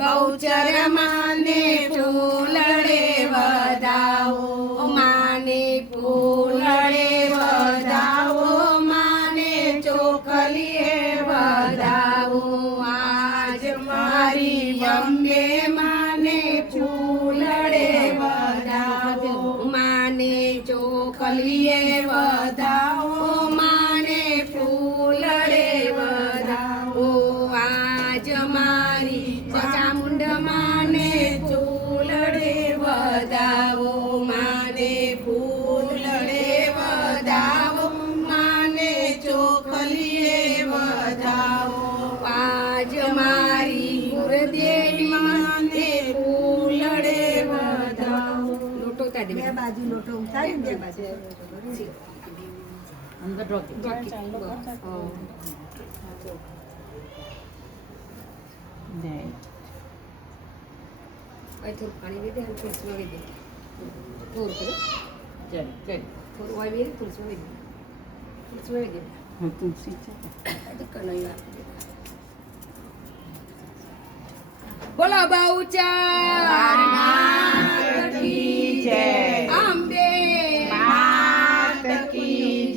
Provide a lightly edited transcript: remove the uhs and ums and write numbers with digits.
બહુચર માને ફૂલડે વધાવો, માને ફૂલડે વધાવો, માને ચોખલીએ વધાવો, આજ મારી અંબે માને ફૂલડે વધાવો, માને ચોખલીએ વધાવો, માને ફૂલડે વધાવો, આજ મારી ચામુંડ માને ફૂલડે વધાવો, માને ફૂલડે વધાવો, માને ચોખલીએ વધાવો, આજ મારી ગુરદેવી માને ફૂલડે વધાવો. લોટો તાડી બે બાજુ લોટો ઉતારી બે બાજુ અંદર રોકી થોડું પાણી દે અને તુલસી વાવી દે, થોડું કરો થોડું વાવી દે, તુલસી વાવી દે, તુલસી વાવી દે, તુલસી છે. બોલો બહુચર કી જય.